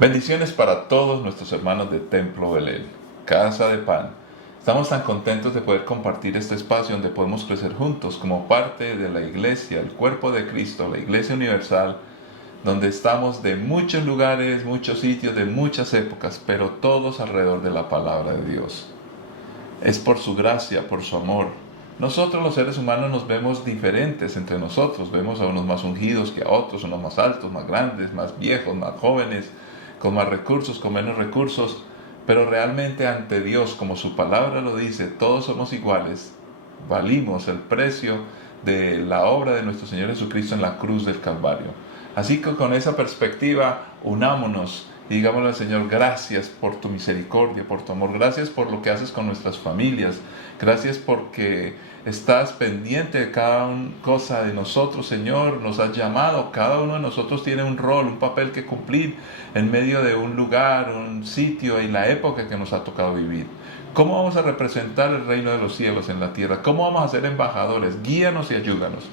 Bendiciones para todos nuestros hermanos de Templo Belén, Casa de Pan. Estamos tan contentos de poder compartir este espacio donde podemos crecer juntos como parte de la iglesia, el cuerpo de Cristo, la iglesia universal, donde estamos de muchos lugares, muchos sitios, de muchas épocas, pero todos alrededor de la palabra de Dios. Es por su gracia, por su amor. Nosotros los seres humanos nos vemos diferentes entre nosotros. Vemos a unos más ungidos que a otros, unos más altos, más grandes, más viejos, más jóvenes, con más recursos, con menos recursos. Pero realmente ante Dios, como su palabra lo dice, todos somos iguales. Valimos el precio de la obra de nuestro Señor Jesucristo en la cruz del Calvario. Así que con esa perspectiva, unámonos y digámosle al Señor, gracias por tu misericordia, por tu amor, gracias por lo que haces con nuestras familias, gracias porque estás pendiente de cada cosa de nosotros, Señor, nos has llamado, cada uno de nosotros tiene un rol, un papel que cumplir en medio de un lugar, un sitio y la época que nos ha tocado vivir. ¿Cómo vamos a representar el reino de los cielos en la tierra? ¿Cómo vamos a ser embajadores? Guíanos y ayúdanos.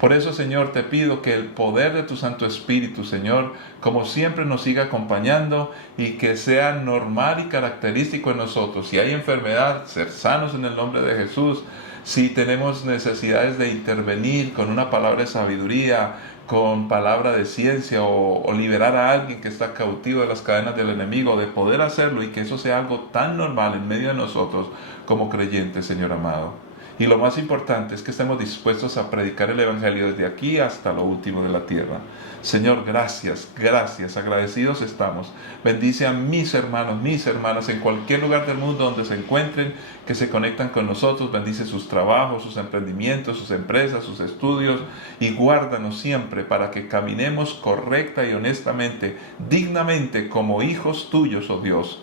Por eso, Señor, te pido que el poder de tu Santo Espíritu, Señor, como siempre nos siga acompañando y que sea normal y característico en nosotros. Si hay enfermedad, ser sanos en el nombre de Jesús. Si tenemos necesidades de intervenir con una palabra de sabiduría, con palabra de ciencia o liberar a alguien que está cautivo de las cadenas del enemigo, de poder hacerlo y que eso sea algo tan normal en medio de nosotros como creyentes, Señor amado. Y lo más importante es que estemos dispuestos a predicar el Evangelio desde aquí hasta lo último de la tierra. Señor, gracias, gracias, agradecidos estamos. Bendice a mis hermanos, mis hermanas en cualquier lugar del mundo donde se encuentren, que se conectan con nosotros. Bendice sus trabajos, sus emprendimientos, sus empresas, sus estudios y guárdanos siempre para que caminemos correcta y honestamente, dignamente como hijos tuyos, oh Dios,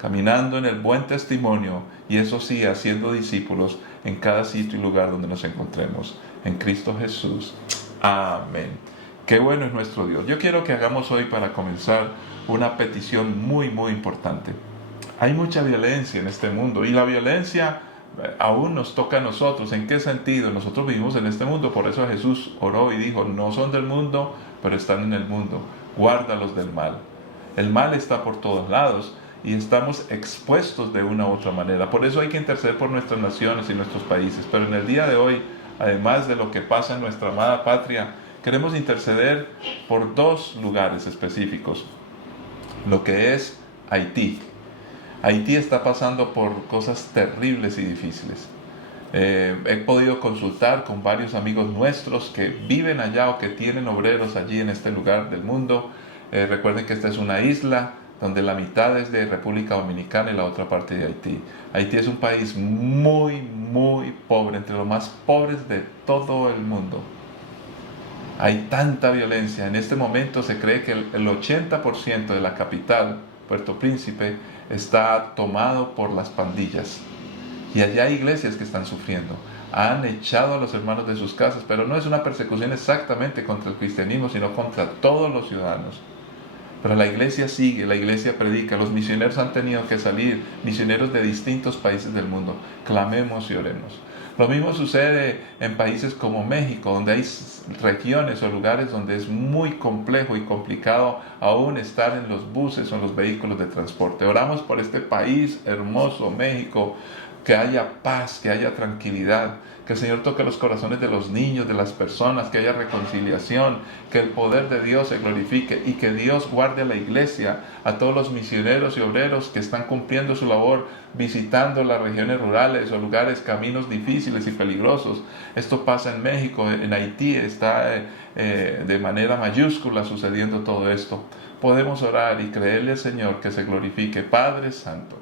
caminando en el buen testimonio y eso sí, haciendo discípulos en cada sitio y lugar donde nos encontremos. En Cristo Jesús. Amén. Qué bueno es nuestro Dios. Yo quiero que hagamos hoy para comenzar una petición muy, muy importante. Hay mucha violencia en este mundo y la violencia aún nos toca a nosotros. ¿En qué sentido? Nosotros vivimos en este mundo, por eso Jesús oró y dijo, no son del mundo, pero están en el mundo. Guárdalos del mal. El mal está por todos lados y estamos expuestos de una u otra manera. Por eso hay que interceder por nuestras naciones y nuestros países. Pero en el día de hoy, además de lo que pasa en nuestra amada patria, queremos interceder por dos lugares específicos. Lo que es Haití. Haití está pasando por cosas terribles y difíciles. He podido consultar con varios amigos nuestros que viven allá o que tienen obreros allí en este lugar del mundo. Recuerden que esta es una isla donde la mitad es de República Dominicana y la otra parte de Haití. Haití es un país muy, muy pobre, entre los más pobres de todo el mundo. Hay tanta violencia. En este momento se cree que el 80% de la capital, Puerto Príncipe, está tomado por las pandillas. Y allá hay iglesias que están sufriendo. Han echado a los hermanos de sus casas, pero no es una persecución exactamente contra el cristianismo, sino contra todos los ciudadanos. Pero la iglesia sigue, la iglesia predica, los misioneros han tenido que salir, misioneros de distintos países del mundo. Clamemos y oremos. Lo mismo sucede en países como México, donde hay regiones o lugares donde es muy complejo y complicado aún estar en los buses o en los vehículos de transporte. Oramos por este país hermoso, México, que haya paz, que haya tranquilidad, que el Señor toque los corazones de los niños, de las personas, que haya reconciliación, que el poder de Dios se glorifique y que Dios guarde a la iglesia, a todos los misioneros y obreros que están cumpliendo su labor, visitando las regiones rurales o lugares, caminos difíciles y peligrosos. Esto pasa en México, en Haití está de manera mayúscula sucediendo todo esto. Podemos orar y creerle al Señor que se glorifique. Padre Santo,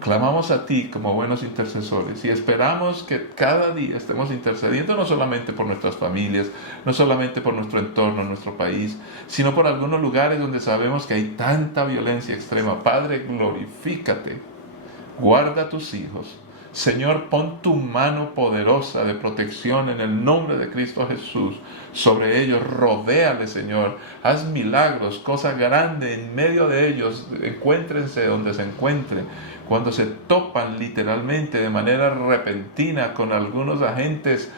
clamamos a ti como buenos intercesores y esperamos que cada día estemos intercediendo no solamente por nuestras familias, no solamente por nuestro entorno, nuestro país, sino por algunos lugares donde sabemos que hay tanta violencia extrema. Padre, glorifícate, guarda a tus hijos. Señor, pon tu mano poderosa de protección en el nombre de Cristo Jesús sobre ellos. Rodéale, Señor. Haz milagros, cosa grande en medio de ellos. Encuéntrense donde se encuentren. Cuando se topan literalmente de manera repentina con algunos agentes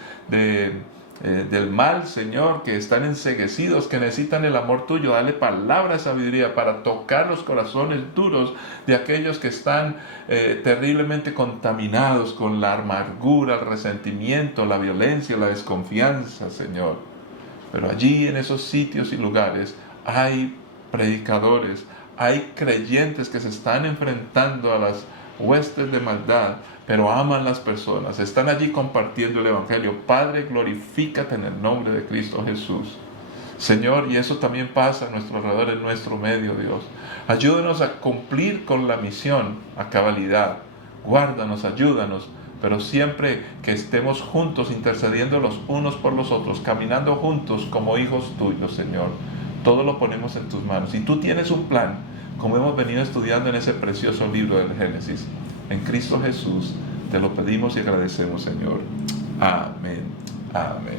del mal, Señor, que están enceguecidos, que necesitan el amor tuyo. Dale palabra de sabiduría para tocar los corazones duros de aquellos que están terriblemente contaminados con la amargura, el resentimiento, la violencia, la desconfianza, Señor. Pero allí en esos sitios y lugares hay predicadores, hay creyentes que se están enfrentando a las huestes de maldad, pero aman las personas, están allí compartiendo el Evangelio. Padre, glorifícate en el nombre de Cristo Jesús. Señor, y eso también pasa a nuestro alrededor, en nuestro medio, Dios. Ayúdanos a cumplir con la misión a cabalidad. Guárdanos, ayúdanos, pero siempre que estemos juntos, intercediendo los unos por los otros, caminando juntos como hijos tuyos, Señor. Todo lo ponemos en tus manos. Y tú tienes un plan, como hemos venido estudiando en ese precioso libro del Génesis. En Cristo Jesús te lo pedimos y agradecemos, Señor. Amén. Amén.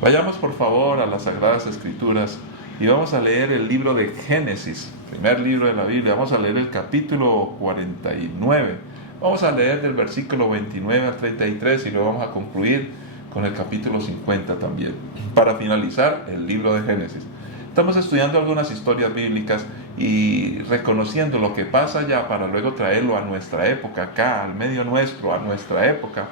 Vayamos por favor a las Sagradas Escrituras y vamos a leer el libro de Génesis, primer libro de la Biblia. Vamos a leer el capítulo 49. Vamos a leer del versículo 29 al 33 y lo vamos a concluir con el capítulo 50 también, para finalizar el libro de Génesis. Estamos estudiando algunas historias bíblicas y reconociendo lo que pasa allá para luego traerlo a nuestra época, acá, al medio nuestro, a nuestra época,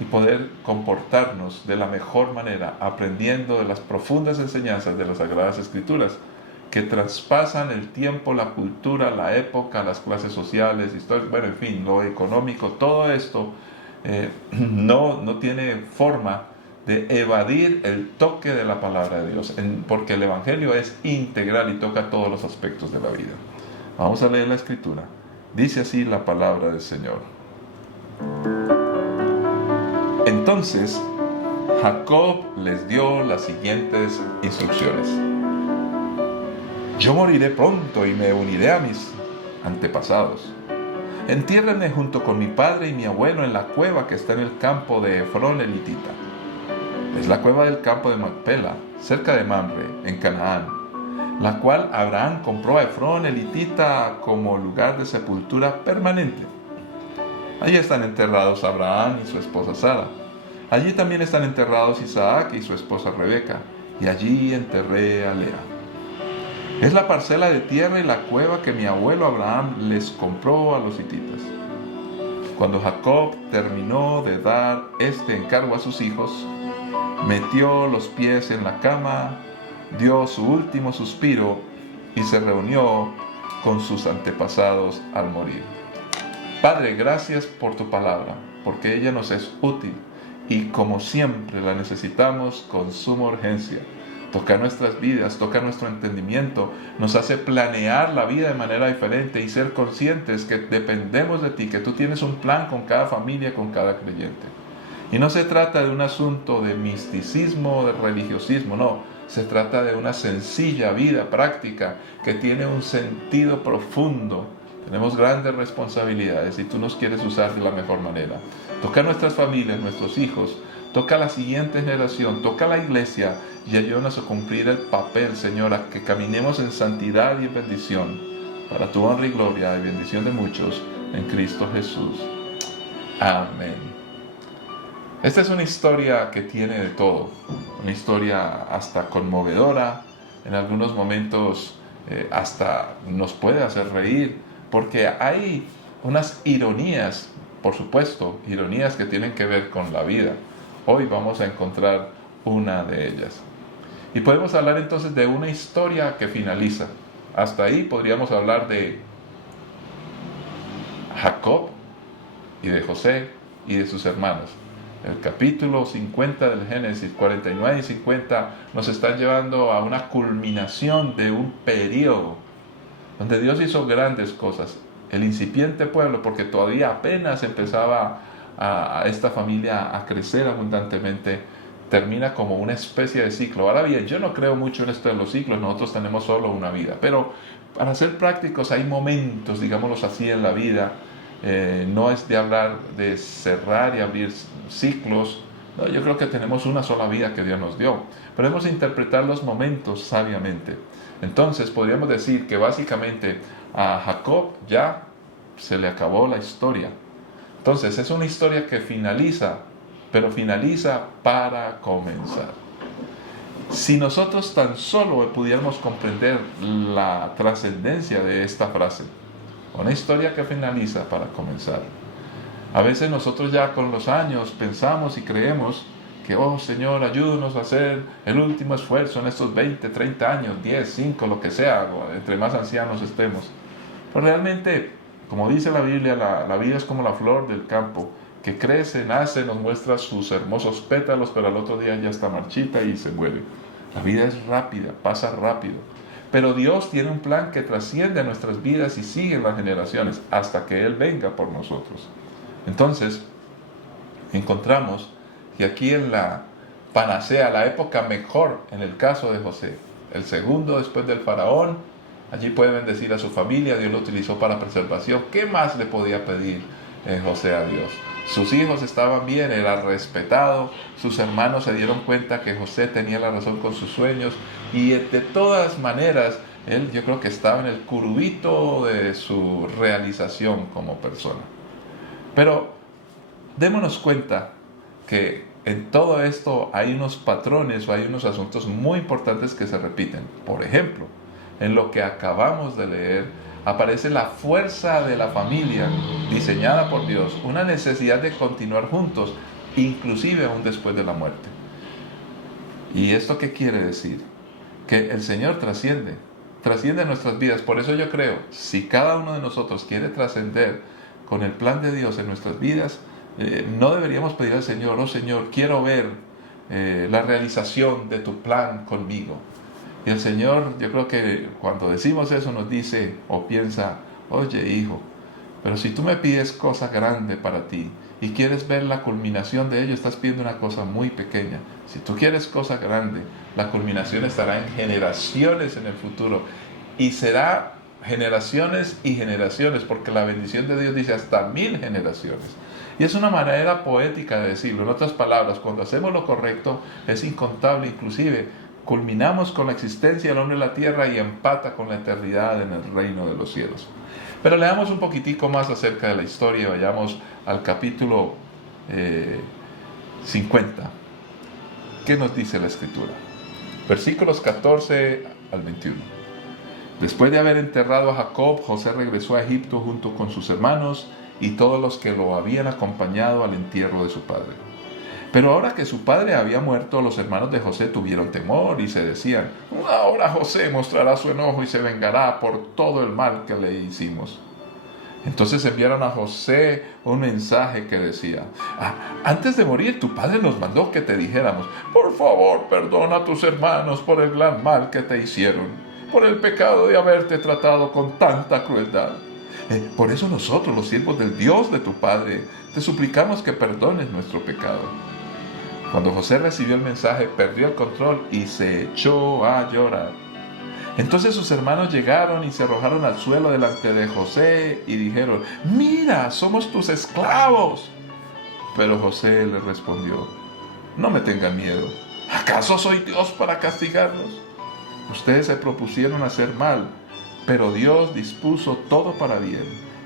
y poder comportarnos de la mejor manera, aprendiendo de las profundas enseñanzas de las Sagradas Escrituras, que traspasan el tiempo, la cultura, la época, las clases sociales, historias, bueno, en fin, lo económico. Todo esto no tiene forma de evadir el toque de la palabra de Dios, porque el Evangelio es integral y toca todos los aspectos de la vida. Vamos a leer la Escritura. Dice así la palabra del Señor. Entonces Jacob les dio las siguientes instrucciones: yo moriré pronto y me uniré a mis antepasados. Entiérrenme junto con mi padre y mi abuelo en la cueva que está en el campo de Efrón elitita. Es la cueva del campo de Macpela, cerca de Mamre, en Canaán, la cual Abraham compró a Efrón elitita como lugar de sepultura permanente. Allí están enterrados Abraham y su esposa Sara. Allí también están enterrados Isaac y su esposa Rebeca, y allí enterré a Lea. Es la parcela de tierra y la cueva que mi abuelo Abraham les compró a los hititas. Cuando Jacob terminó de dar este encargo a sus hijos, metió los pies en la cama, dio su último suspiro y se reunió con sus antepasados al morir. Padre, gracias por tu palabra, porque ella nos es útil y como siempre la necesitamos con suma urgencia. Toca nuestras vidas, toca nuestro entendimiento, nos hace planear la vida de manera diferente y ser conscientes que dependemos de ti, que tú tienes un plan con cada familia, con cada creyente. Y no se trata de un asunto de misticismo, de religiosismo, no. Se trata de una sencilla vida práctica que tiene un sentido profundo. Tenemos grandes responsabilidades y tú nos quieres usar de la mejor manera. Toca a nuestras familias, nuestros hijos, toca a la siguiente generación, toca a la iglesia y ayúdanos a cumplir el papel, Señor, a que caminemos en santidad y en bendición, para tu honra y gloria y bendición de muchos, en Cristo Jesús. Amén. Esta es una historia que tiene de todo, una historia hasta conmovedora, en algunos momentos hasta nos puede hacer reír, porque hay unas ironías, por supuesto, ironías que tienen que ver con la vida. Hoy vamos a encontrar una de ellas. Y podemos hablar entonces de una historia que finaliza. Hasta ahí podríamos hablar de Jacob y de José y de sus hermanos. El capítulo 50 del Génesis, 49 y 50, nos están llevando a una culminación de un periodo donde Dios hizo grandes cosas. El incipiente pueblo, porque todavía apenas empezaba a esta familia a crecer abundantemente, termina como una especie de ciclo. Ahora bien, yo no creo mucho en esto de los ciclos, nosotros tenemos solo una vida, pero para ser prácticos hay momentos, digámoslos así, en la vida. No es de hablar de cerrar y abrir ciclos. No, yo creo que tenemos una sola vida que Dios nos dio, pero hemos de interpretar los momentos sabiamente. Entonces podríamos decir que básicamente a Jacob ya se le acabó la historia. Entonces es una historia que finaliza pero finaliza para comenzar. Si nosotros tan solo pudiéramos comprender la trascendencia de esta frase, una historia que finaliza para comenzar. A veces nosotros ya con los años pensamos y creemos que, oh Señor, ayúdanos a hacer el último esfuerzo en estos 20, 30 años, 10, 5, lo que sea, entre más ancianos estemos. Pero realmente, como dice la Biblia, la vida es como la flor del campo, que crece, nace, nos muestra sus hermosos pétalos, pero al otro día ya está marchita y se muere. La vida es rápida, pasa rápido. Pero Dios tiene un plan que trasciende a nuestras vidas y sigue en las generaciones hasta que Él venga por nosotros. Entonces, encontramos que aquí en la panacea, la época mejor en el caso de José, el segundo después del faraón, allí puede bendecir a su familia, Dios lo utilizó para preservación. ¿Qué más le podía pedir José a Dios? Sus hijos estaban bien, era respetado, sus hermanos se dieron cuenta que José tenía la razón con sus sueños y de todas maneras, él yo creo que estaba en el curubito de su realización como persona. Pero démonos cuenta que en todo esto hay unos patrones o hay unos asuntos muy importantes que se repiten. Por ejemplo, en lo que acabamos de leer, aparece la fuerza de la familia diseñada por Dios, una necesidad de continuar juntos, inclusive aún después de la muerte. ¿Y esto qué quiere decir? Que el Señor trasciende nuestras vidas. Por eso yo creo, si cada uno de nosotros quiere trascender con el plan de Dios en nuestras vidas, no deberíamos pedir al Señor, oh Señor, quiero ver la realización de tu plan conmigo. Y el Señor, yo creo que cuando decimos eso nos dice o piensa, oye hijo, pero si tú me pides cosa grande para ti y quieres ver la culminación de ello, estás pidiendo una cosa muy pequeña. Si tú quieres cosa grande, la culminación estará en generaciones en el futuro. Y será generaciones y generaciones, porque la bendición de Dios dice hasta 1000 generaciones. Y es una manera poética de decirlo. En otras palabras, cuando hacemos lo correcto, es incontable, inclusive culminamos con la existencia del hombre en la tierra y empata con la eternidad en el reino de los cielos. Pero leamos un poquitico más acerca de la historia, vayamos al capítulo 50. ¿Qué nos dice la Escritura? Versículos 14 al 21. Después de haber enterrado a Jacob, José regresó a Egipto junto con sus hermanos y todos los que lo habían acompañado al entierro de su padre. Pero ahora que su padre había muerto, los hermanos de José tuvieron temor y se decían, ahora José mostrará su enojo y se vengará por todo el mal que le hicimos. Entonces enviaron a José un mensaje que decía, antes de morir tu padre nos mandó que te dijéramos, por favor perdona a tus hermanos por el gran mal que te hicieron, por el pecado de haberte tratado con tanta crueldad. Por eso nosotros, los siervos del Dios de tu padre, te suplicamos que perdones nuestro pecado. Cuando José recibió el mensaje, perdió el control y se echó a llorar. Entonces sus hermanos llegaron y se arrojaron al suelo delante de José y dijeron, mira, somos tus esclavos. Pero José les respondió, no me tengan miedo. ¿Acaso soy Dios para castigarlos? Ustedes se propusieron hacer mal, pero Dios dispuso todo para bien.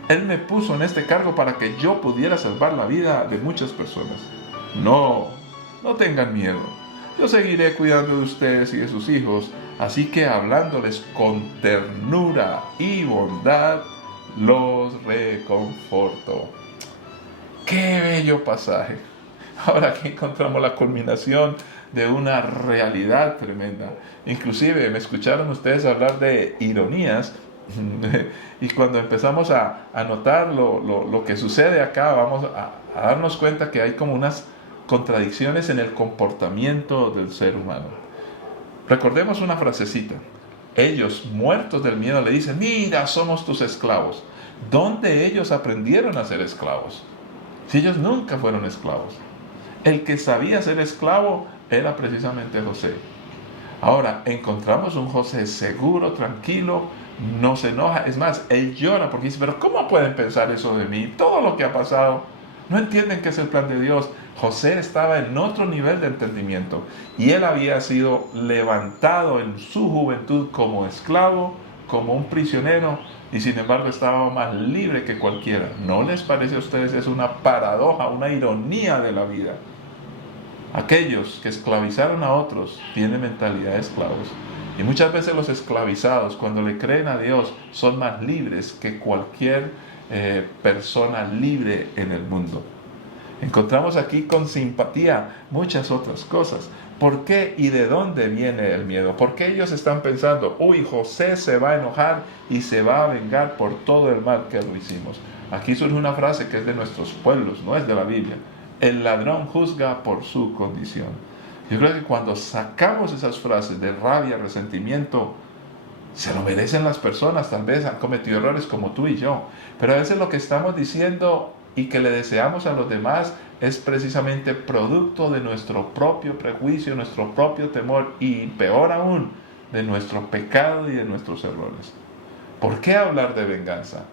Él me puso en este cargo para que yo pudiera salvar la vida de muchas personas. No tengan miedo. Yo seguiré cuidando de ustedes y de sus hijos, así que hablándoles con ternura y bondad, los reconforto. ¡Qué bello pasaje! Ahora aquí encontramos la culminación de una realidad tremenda. Inclusive me escucharon ustedes hablar de ironías y cuando empezamos a notar lo que sucede acá, vamos a darnos cuenta que hay como unas contradicciones en el comportamiento del ser humano. Recordemos una frasecita. Ellos, muertos del miedo, le dicen, mira, somos tus esclavos. ¿Dónde ellos aprendieron a ser esclavos? Si ellos nunca fueron esclavos. El que sabía ser esclavo era precisamente José. Ahora, encontramos un José seguro, tranquilo, no se enoja. Es más, él llora porque dice, pero ¿cómo pueden pensar eso de mí? Todo lo que ha pasado, no entienden que es el plan de Dios. José estaba en otro nivel de entendimiento y él había sido levantado en su juventud como esclavo, como un prisionero, y sin embargo estaba más libre que cualquiera. ¿No les parece a ustedes? Es una paradoja, una ironía de la vida. Aquellos que esclavizaron a otros tienen mentalidad de esclavos. Y muchas veces los esclavizados, cuando le creen a Dios, son más libres que cualquier persona libre en el mundo. Encontramos aquí con simpatía muchas otras cosas. ¿Por qué y de dónde viene el miedo? ¿Por qué ellos están pensando, uy, José se va a enojar y se va a vengar por todo el mal que lo hicimos? Aquí surge una frase que es de nuestros pueblos, no es de la Biblia. El ladrón juzga por su condición. Yo creo que cuando sacamos esas frases de rabia, resentimiento, se lo merecen las personas, tal vez han cometido errores como tú y yo, pero a veces lo que estamos diciendo y que le deseamos a los demás es precisamente producto de nuestro propio prejuicio, nuestro propio temor y peor aún, de nuestro pecado y de nuestros errores. ¿Por qué hablar de venganza?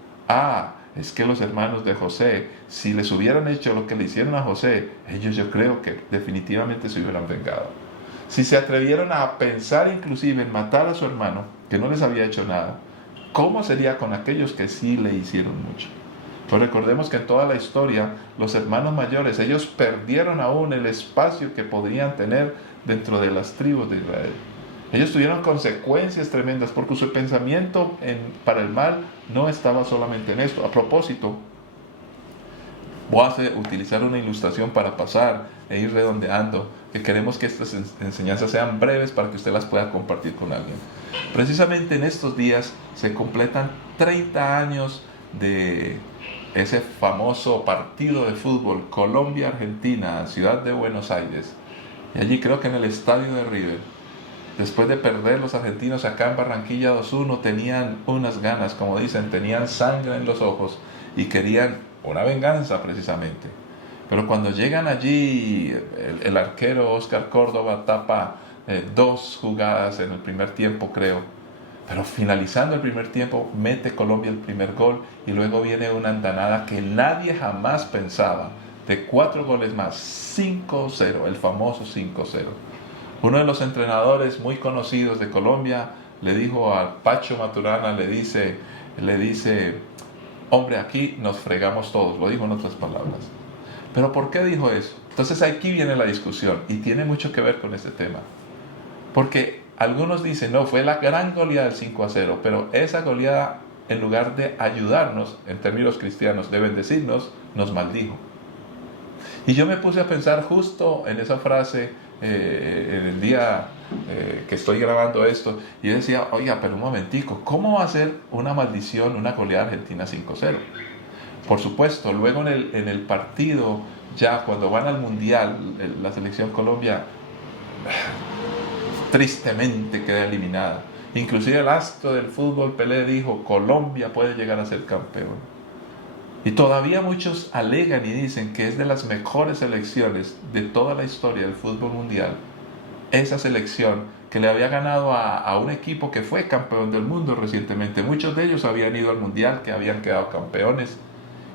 Es que los hermanos de José, si les hubieran hecho lo que le hicieron a José, ellos yo creo que definitivamente se hubieran vengado. Si se atrevieron a pensar inclusive en matar a su hermano, que no les había hecho nada, ¿cómo sería con aquellos que sí le hicieron mucho? Pues recordemos que en toda la historia, los hermanos mayores, ellos perdieron aún el espacio que podrían tener dentro de las tribus de Israel. Ellos tuvieron consecuencias tremendas porque su pensamiento para el mal no estaba solamente en esto. A propósito, voy a utilizar una ilustración para pasar e ir redondeando, que queremos que estas enseñanzas sean breves para que usted las pueda compartir con alguien. Precisamente en estos días se completan 30 años de ese famoso partido de fútbol Colombia-Argentina, ciudad de Buenos Aires. Y allí creo que en el estadio de River, después de perder los argentinos acá en Barranquilla 2-1, tenían unas ganas, como dicen, tenían sangre en los ojos y querían una venganza precisamente. Pero cuando llegan allí, el arquero Oscar Córdoba tapa 2 jugadas en el primer tiempo, creo. Pero finalizando el primer tiempo, mete Colombia el primer gol y luego viene una andanada que nadie jamás pensaba, de 4 goles más, 5-0, el famoso 5-0. Uno de los entrenadores muy conocidos de Colombia le dijo a Pacho Maturana, le dice, hombre, aquí nos fregamos todos, lo dijo en otras palabras. ¿Pero por qué dijo eso? Entonces aquí viene la discusión y tiene mucho que ver con este tema. Porque algunos dicen, no, fue la gran goleada del 5-0, pero esa goleada, en lugar de ayudarnos, en términos cristianos, de bendecirnos, nos maldijo. Y yo me puse a pensar justo en esa frase en el día que estoy grabando esto, y decía, oiga, pero un momentico, ¿cómo va a ser una maldición una goleada argentina 5-0? Por supuesto, luego en el partido, ya cuando van al Mundial, la selección Colombia tristemente queda eliminada. Inclusive el astro del fútbol, Pelé, dijo, Colombia puede llegar a ser campeón. Y todavía muchos alegan y dicen que es de las mejores selecciones de toda la historia del fútbol mundial. Esa selección que le había ganado a un equipo que fue campeón del mundo recientemente. Muchos de ellos habían ido al mundial, que habían quedado campeones.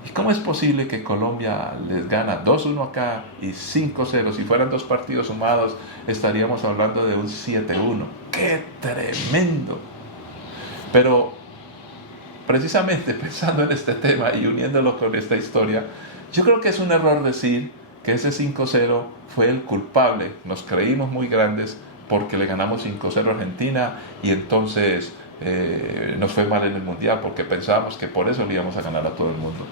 ¿Y cómo es posible que Colombia les gana 2-1 acá y 5-0? Si fueran 2 partidos sumados, estaríamos hablando de un 7-1. ¡Qué tremendo! Pero precisamente pensando en este tema y uniéndolo con esta historia, yo creo que es un error decir que ese 5-0 fue el culpable. Nos creímos muy grandes porque le ganamos 5-0 a Argentina y entonces nos fue mal en el Mundial porque pensábamos que por eso le íbamos a ganar a todo el mundo.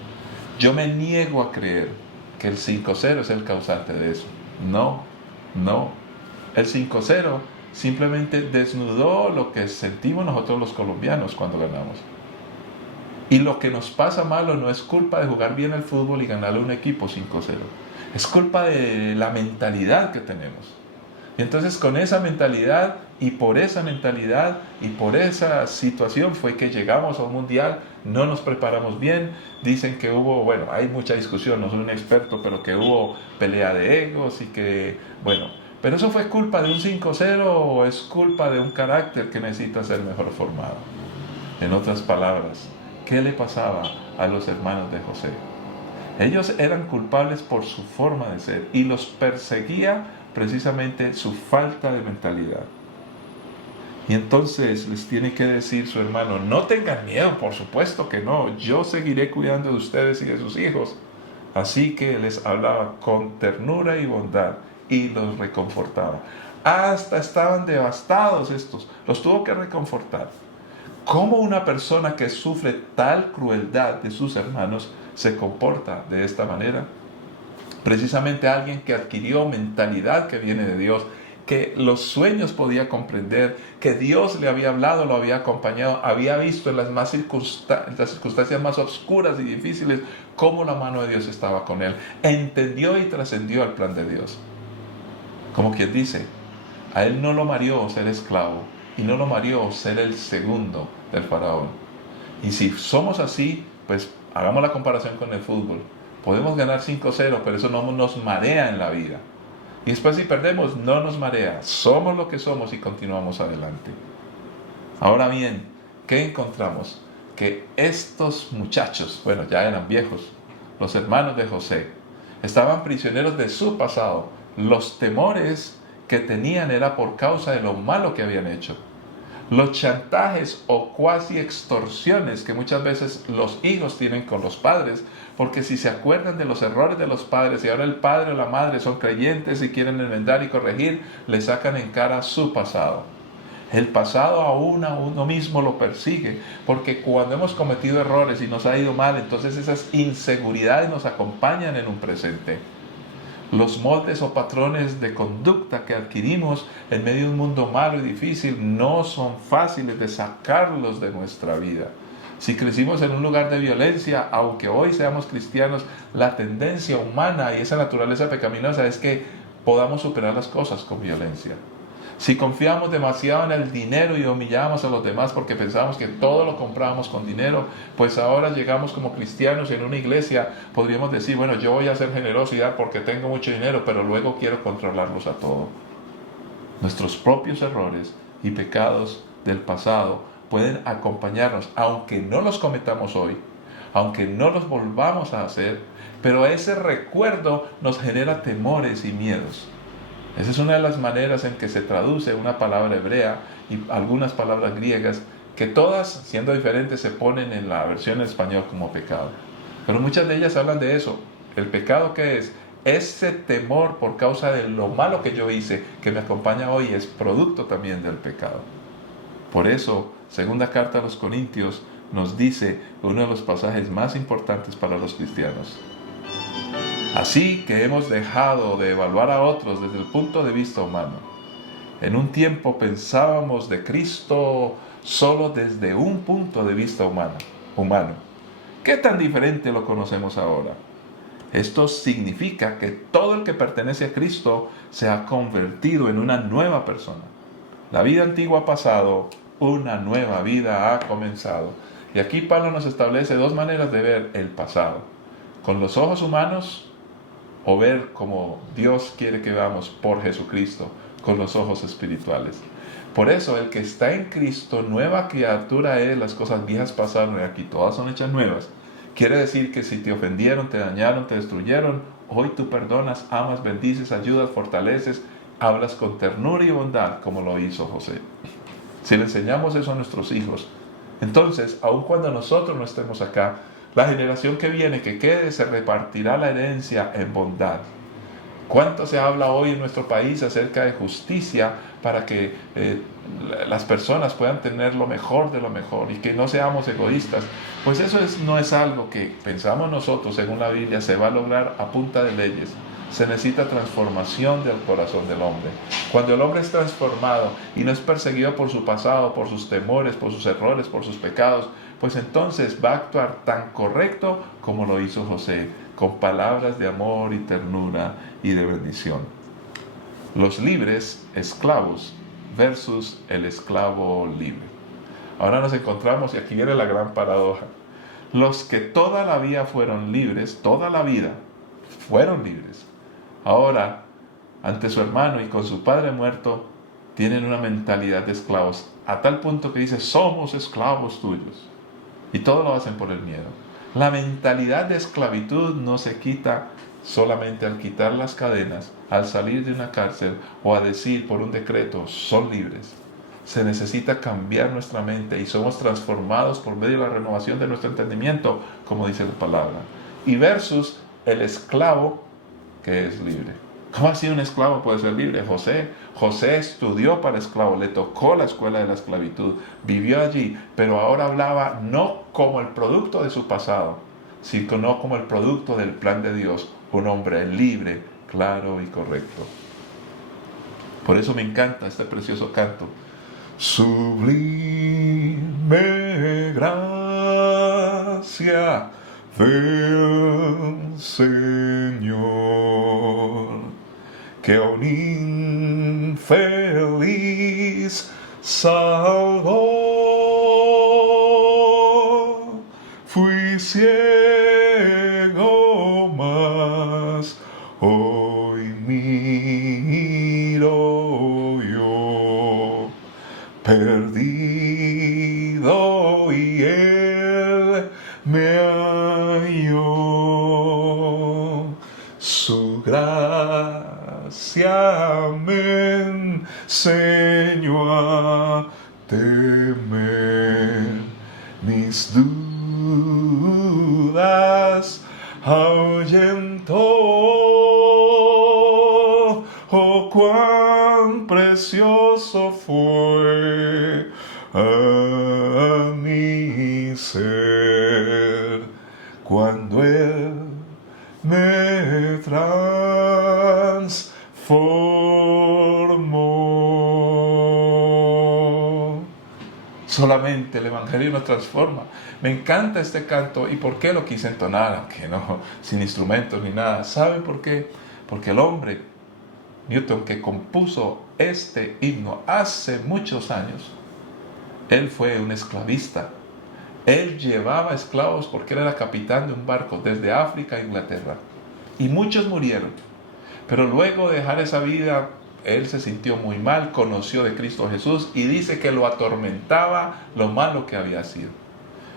Yo me niego a creer que el 5-0 es el causante de eso. No. El 5-0 simplemente desnudó lo que sentimos nosotros los colombianos cuando ganamos. Y lo que nos pasa malo no es culpa de jugar bien el fútbol y ganarle a un equipo 5-0. Es culpa de la mentalidad que tenemos. Y entonces con esa mentalidad y por esa situación fue que llegamos a un mundial, no nos preparamos bien, dicen que hubo, bueno, hay mucha discusión, no soy un experto, pero que hubo pelea de egos y que, bueno, pero eso fue culpa de un 5-0 o es culpa de un carácter que necesita ser mejor formado. En otras palabras, ¿qué le pasaba a los hermanos de José? Ellos eran culpables por su forma de ser y los perseguía precisamente su falta de mentalidad. Y entonces les tiene que decir su hermano, no tengan miedo, por supuesto que no, yo seguiré cuidando de ustedes y de sus hijos. Así que les hablaba con ternura y bondad y los reconfortaba. Hasta estaban devastados estos, los tuvo que reconfortar. ¿Cómo una persona que sufre tal crueldad de sus hermanos se comporta de esta manera? Precisamente alguien que adquirió mentalidad que viene de Dios, que los sueños podía comprender, que Dios le había hablado, lo había acompañado, había visto en las circunstancias más oscuras y difíciles cómo la mano de Dios estaba con él. Entendió y trascendió el plan de Dios. Como quien dice, a él no lo mareó ser esclavo y no lo mareó ser el segundo del faraón. Y si somos así, pues hagamos la comparación con el fútbol. Podemos ganar 5-0, pero eso no nos marea en la vida. Y después si perdemos, no nos marea. Somos lo que somos y continuamos adelante. Ahora bien, ¿qué encontramos? Que estos muchachos, bueno, ya eran viejos, los hermanos de José, estaban prisioneros de su pasado. Los temores que tenían era por causa de lo malo que habían hecho. Los chantajes o cuasi extorsiones que muchas veces los hijos tienen con los padres, porque si se acuerdan de los errores de los padres y ahora el padre o la madre son creyentes y quieren enmendar y corregir, le sacan en cara su pasado. El pasado aún a uno mismo lo persigue, porque cuando hemos cometido errores y nos ha ido mal, entonces esas inseguridades nos acompañan en un presente. Los moldes o patrones de conducta que adquirimos en medio de un mundo malo y difícil no son fáciles de sacarlos de nuestra vida. Si crecimos en un lugar de violencia, aunque hoy seamos cristianos, la tendencia humana y esa naturaleza pecaminosa es que podamos superar las cosas con violencia. Si confiamos demasiado en el dinero y humillábamos a los demás porque pensábamos que todo lo comprábamos con dinero, pues ahora llegamos como cristianos en una iglesia, podríamos decir, bueno, yo voy a hacer generosidad porque tengo mucho dinero, pero luego quiero controlarlos a todos. Nuestros propios errores y pecados del pasado pueden acompañarnos, aunque no los cometamos hoy, aunque no los volvamos a hacer, pero ese recuerdo nos genera temores y miedos. Esa es una de las maneras en que se traduce una palabra hebrea y algunas palabras griegas que todas, siendo diferentes, se ponen en la versión en español como pecado. Pero muchas de ellas hablan de eso. El pecado, ¿qué es? Ese temor por causa de lo malo que yo hice, que me acompaña hoy, es producto también del pecado. Por eso, segunda carta a los Corintios nos dice uno de los pasajes más importantes para los cristianos. Así que hemos dejado de evaluar a otros desde el punto de vista humano. En un tiempo pensábamos de Cristo solo desde un punto de vista humano. ¿Qué tan diferente lo conocemos ahora? Esto significa que todo el que pertenece a Cristo se ha convertido en una nueva persona. La vida antigua ha pasado, una nueva vida ha comenzado. Y aquí Pablo nos establece dos maneras de ver el pasado. Con los ojos humanos, o ver como Dios quiere que veamos por Jesucristo, con los ojos espirituales. Por eso el que está en Cristo, nueva criatura es, las cosas viejas pasaron y aquí todas son hechas nuevas. Quiere decir que si te ofendieron, te dañaron, te destruyeron, hoy tú perdonas, amas, bendices, ayudas, fortaleces, hablas con ternura y bondad como lo hizo José. Si le enseñamos eso a nuestros hijos, entonces, aun cuando nosotros no estemos acá, la generación que viene, que quede, se repartirá la herencia en bondad. ¿Cuánto se habla hoy en nuestro país acerca de justicia para que las personas puedan tener lo mejor de lo mejor y que no seamos egoístas? Pues eso no es algo que pensamos nosotros, según la Biblia, se va a lograr a punta de leyes. Se necesita transformación del corazón del hombre. Cuando el hombre es transformado y no es perseguido por su pasado, por sus temores, por sus errores, por sus pecados, pues entonces va a actuar tan correcto como lo hizo José, con palabras de amor y ternura y de bendición. Los libres esclavos versus el esclavo libre. Ahora nos encontramos, y aquí viene la gran paradoja, los que toda la vida fueron libres, toda la vida fueron libres, ahora ante su hermano y con su padre muerto, tienen una mentalidad de esclavos, a tal punto que dice, somos esclavos tuyos. Y todo lo hacen por el miedo. La mentalidad de esclavitud no se quita solamente al quitar las cadenas, al salir de una cárcel o a decir por un decreto, son libres. Se necesita cambiar nuestra mente y somos transformados por medio de la renovación de nuestro entendimiento, como dice la palabra. Y versus el esclavo que es libre. ¿Cómo así un esclavo puede ser libre? José estudió para esclavo, le tocó la escuela de la esclavitud, vivió allí, pero ahora hablaba no como el producto de su pasado, sino como el producto del plan de Dios, un hombre libre, claro y correcto. Por eso me encanta este precioso canto. Sublime gracia del Señor, que a un infeliz salvó. Fui ciego, mas hoy miro yo, perdido, y Él me halló. Su gracia me enseñó a temer, mis dudas ahuyentó. Oh, cuán precioso fue a mi ser cuando Él me transformó. Solamente el Evangelio nos transforma. Me encanta este canto. ¿Y por qué lo quise entonar? Aunque no, sin instrumentos ni nada. ¿Saben por qué? Porque el hombre, Newton, que compuso este himno hace muchos años, él fue un esclavista. Él llevaba esclavos porque él era capitán de un barco desde África a Inglaterra. Y muchos murieron. Pero luego de dejar esa vida, él se sintió muy mal, conoció de Cristo Jesús y dice que lo atormentaba lo malo que había sido.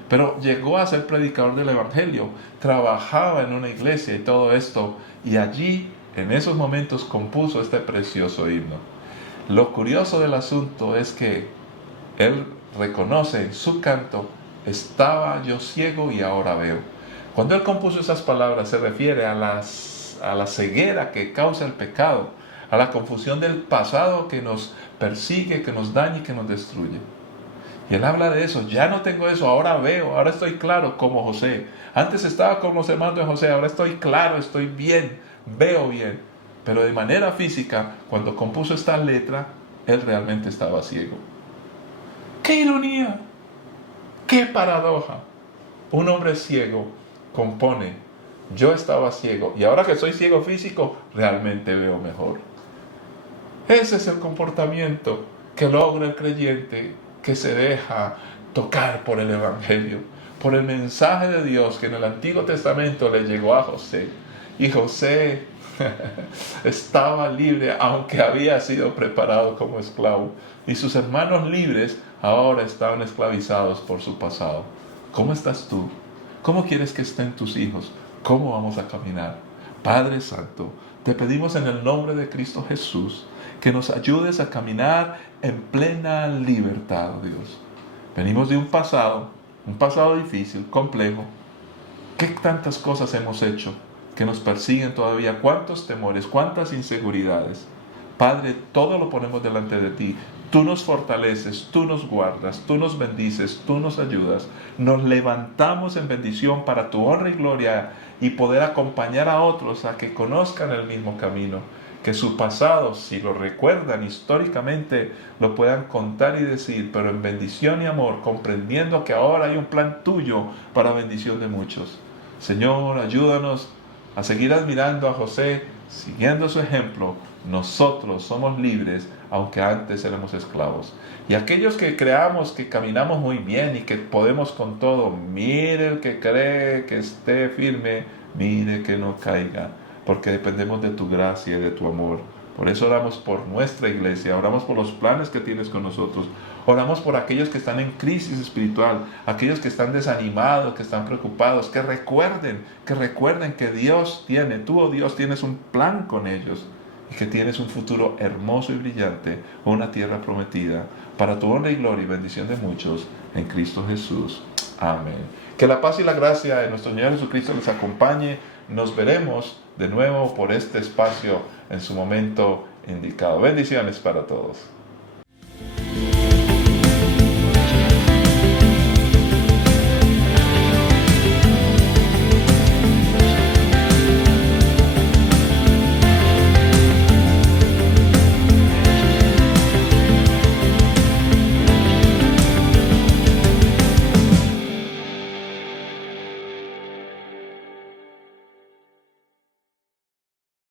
Pero llegó a ser predicador del Evangelio, trabajaba en una iglesia y todo esto, y allí, en esos momentos, compuso este precioso himno. Lo curioso del asunto es que él reconoce en su canto: estaba yo ciego y ahora veo. Cuando él compuso esas palabras se refiere a la ceguera que causa el pecado, a la confusión del pasado que nos persigue, que nos daña y que nos destruye. Y él habla de eso: ya no tengo eso, ahora veo, ahora estoy claro como José. Antes estaba como los hermanos de José, ahora estoy claro, estoy bien, veo bien. Pero de manera física, cuando compuso esta letra, él realmente estaba ciego. ¡Qué ironía! ¡Qué paradoja! Un hombre ciego compone: yo estaba ciego y ahora que soy ciego físico, realmente veo mejor. Ese es el comportamiento que logra el creyente que se deja tocar por el Evangelio, por el mensaje de Dios que en el Antiguo Testamento le llegó a José. Y José estaba libre aunque había sido preparado como esclavo. Y sus hermanos libres ahora estaban esclavizados por su pasado. ¿Cómo estás tú? ¿Cómo quieres que estén tus hijos? ¿Cómo vamos a caminar? Padre Santo, te pedimos en el nombre de Cristo Jesús que nos ayudes a caminar en plena libertad, Dios. Venimos de un pasado difícil, complejo. ¿Qué tantas cosas hemos hecho que nos persiguen todavía? ¿Cuántos temores, cuántas inseguridades? Padre, todo lo ponemos delante de ti. Tú nos fortaleces, tú nos guardas, tú nos bendices, tú nos ayudas. Nos levantamos en bendición para tu honra y gloria y poder acompañar a otros a que conozcan el mismo camino. Que su pasado, si lo recuerdan históricamente, lo puedan contar y decir, pero en bendición y amor, comprendiendo que ahora hay un plan tuyo para bendición de muchos. Señor, ayúdanos a seguir admirando a José, siguiendo su ejemplo. Nosotros somos libres, aunque antes éramos esclavos. Y aquellos que creamos que caminamos muy bien y que podemos con todo, mire el que cree que esté firme, mire que no caiga, porque dependemos de tu gracia y de tu amor. Por eso oramos por nuestra iglesia, oramos por los planes que tienes con nosotros, oramos por aquellos que están en crisis espiritual, aquellos que están desanimados, que están preocupados, que recuerden que Dios tiene, tú, oh Dios, tienes un plan con ellos y que tienes un futuro hermoso y brillante, una tierra prometida, para tu honra y gloria y bendición de muchos, en Cristo Jesús. Amén. Que la paz y la gracia de nuestro Señor Jesucristo les acompañe. Nos veremos de nuevo por este espacio en su momento indicado. Bendiciones para todos.